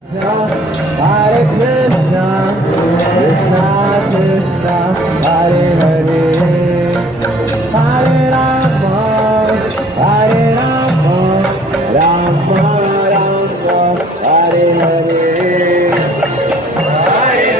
Hare Krishna, Krishna Krishna, Hare Hare, Hare Rama, Hare Rama, Rama Rama, Hare Hare. Hare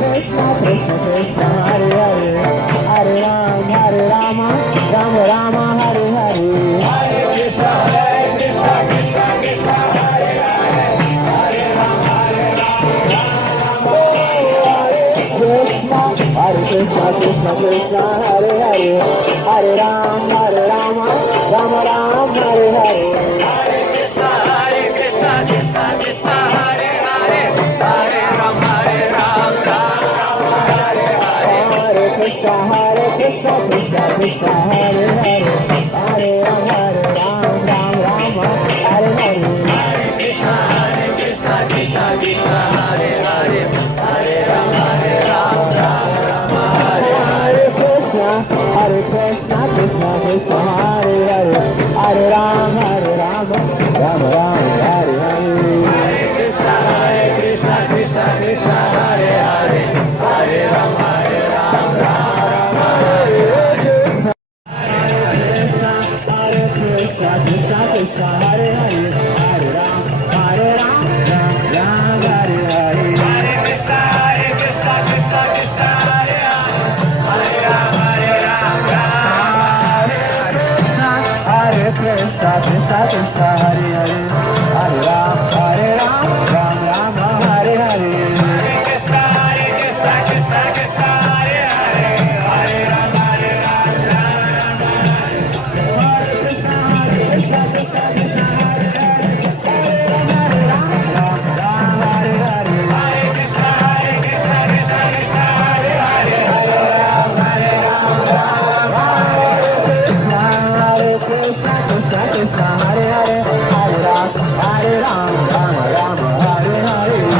Krishna, Krishna Krishna, Hare Hare, Hare Rama, Rama Rama, Hare Hare. Krishna, Hare Krishna, Krishna Krishna, Hare Hare, Hare Rama, Rama Rama, Hare Hare. Hare Krishna, Krishna Krishna, Hare Hare, Hare Rama, Krishna, Hare Krishna, Krishna Krishna, Hare Hare, Hare Rama, Rama Rama, Hare Hare. Hare Krishna, Krishna Krishna, Hare Hare, Hare Rama, Hare Krishna, Krishna Krishna, Hare Hare, Hare Rama, Rama, Hare Hare. Hare Krishna, Krishna Krishna, Hare Hare, Hare Rama, Hare Krishna, Krishna Krishna, Hare Hare, Hare Rama, Rama Rama, Hare Hare. Hare Krishna, Krishna Krishna, Hare Hare, Hare Rama, Hare Krishna, Krishna Krishna, Hare Hare, Hare Rama, Hare Hare. Hare Krishna, Krishna Krishna, Hare Hare, Hare Rama, Hare Krishna, Krishna Krishna, Hare Hare, Hare Rama, Rama, Hare Hare. Hare Krishna, Krishna Krishna, Hare Hare, Hare Rama, Hare Krishna, Krishna Krishna, Hare Hare, Hare Rama, Hare Hare. Hare Krishna, Krishna Krishna, Hare Hare, Hare Rama, Hare Krishna, Krishna Krishna, Hare Hare, Hare Rama, Rama, Hare Hare. Hare Krishna, Krishna Krishna, Hare Hare, Hare Rama, Hare Krishna, Krishna Hare Hare, Hare Rama, Rama Rama, Hare Hare.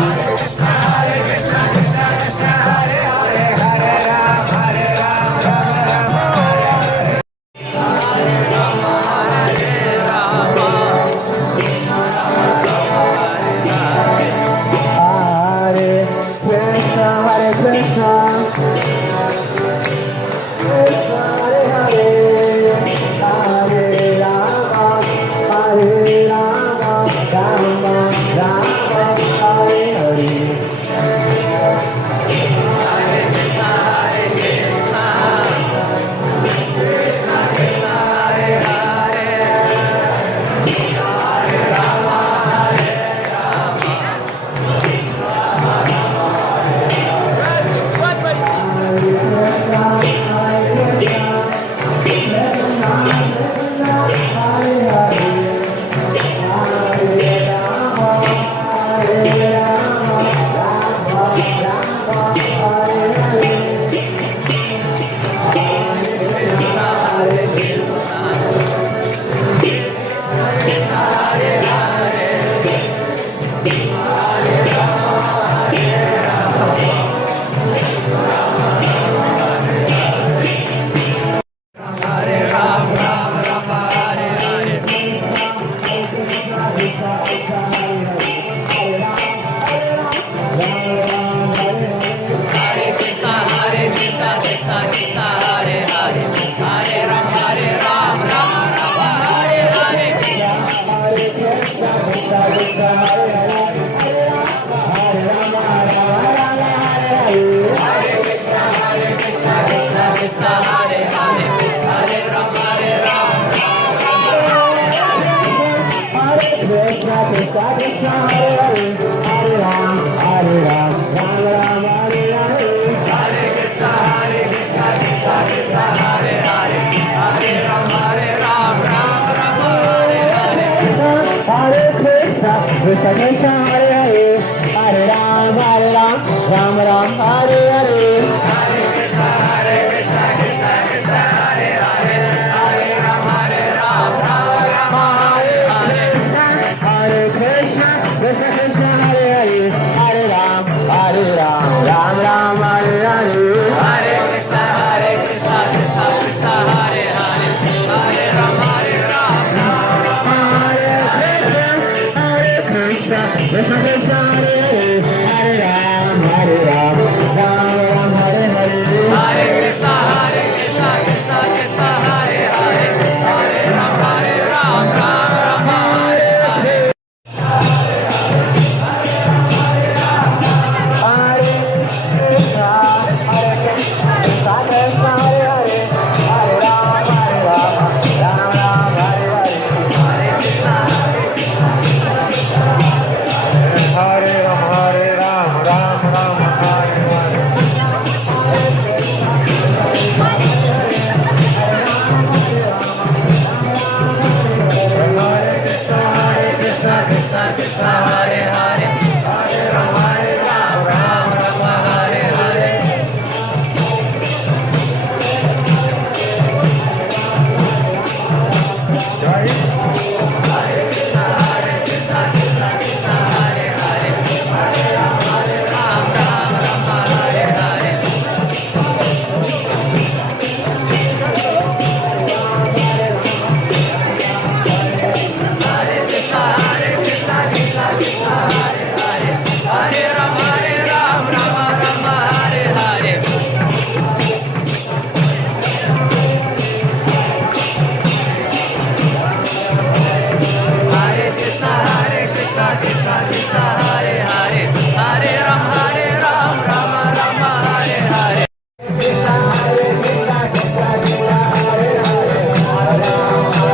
Krishna Krishna Hare Hare Hare Ram Ram Ram Hare Hare Hare Krishna Krishna Krishna Hare Hare Hare Ram Ram Hare Hare Krishna Krishna Krishna Hare Hare Hare Ram Ram Ram Hare Hare Hare Krishna Krishna Krishna Hare Hare Hare Ram Ram Hare Krishna Krishna Krishna Hare Hare Hare Ram Ram Hare Hare Hare Krishna Krishna Krishna Hare Hare Hare Ram Ram Hare Hare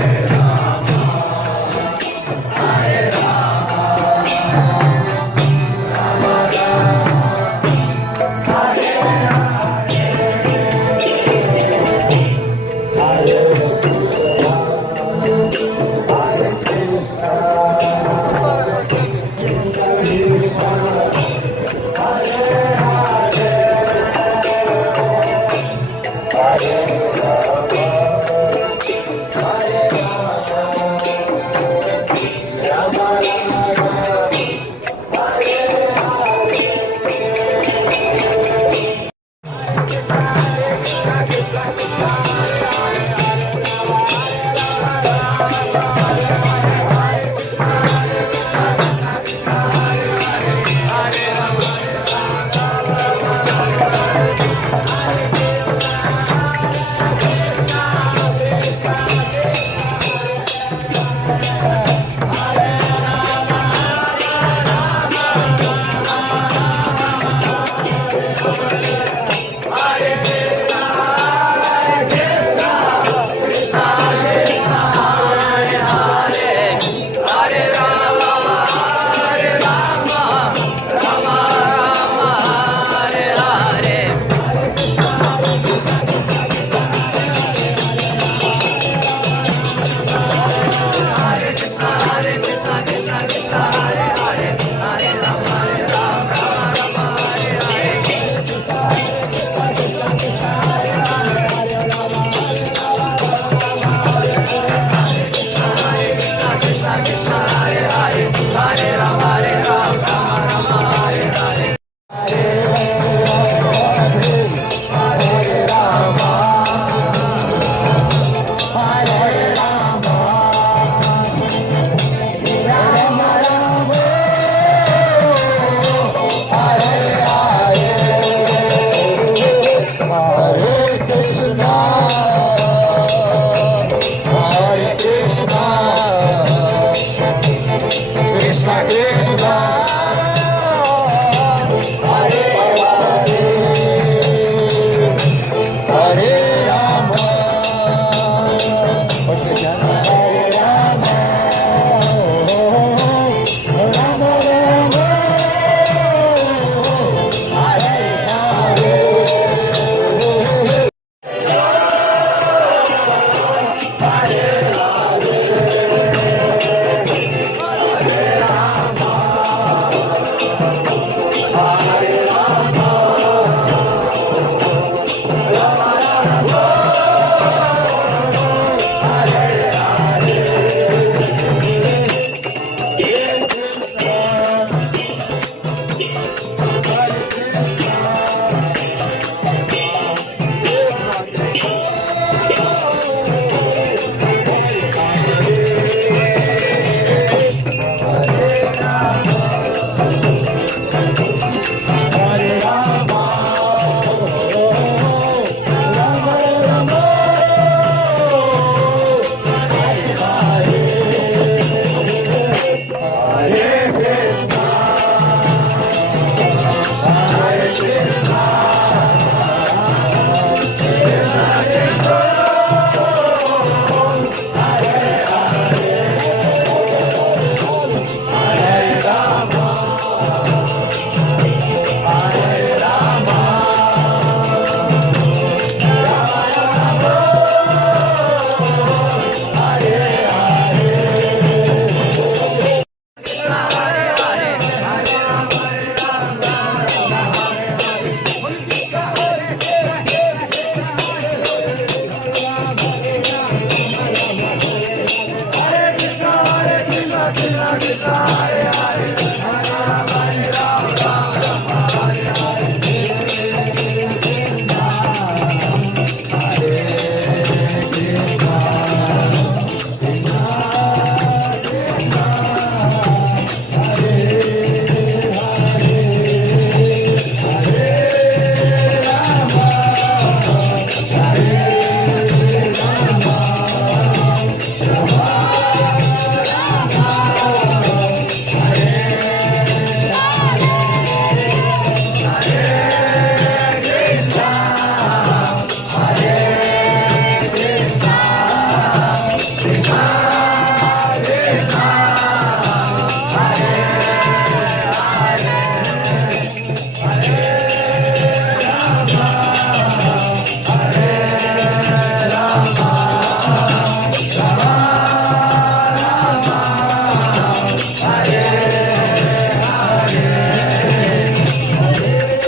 Hare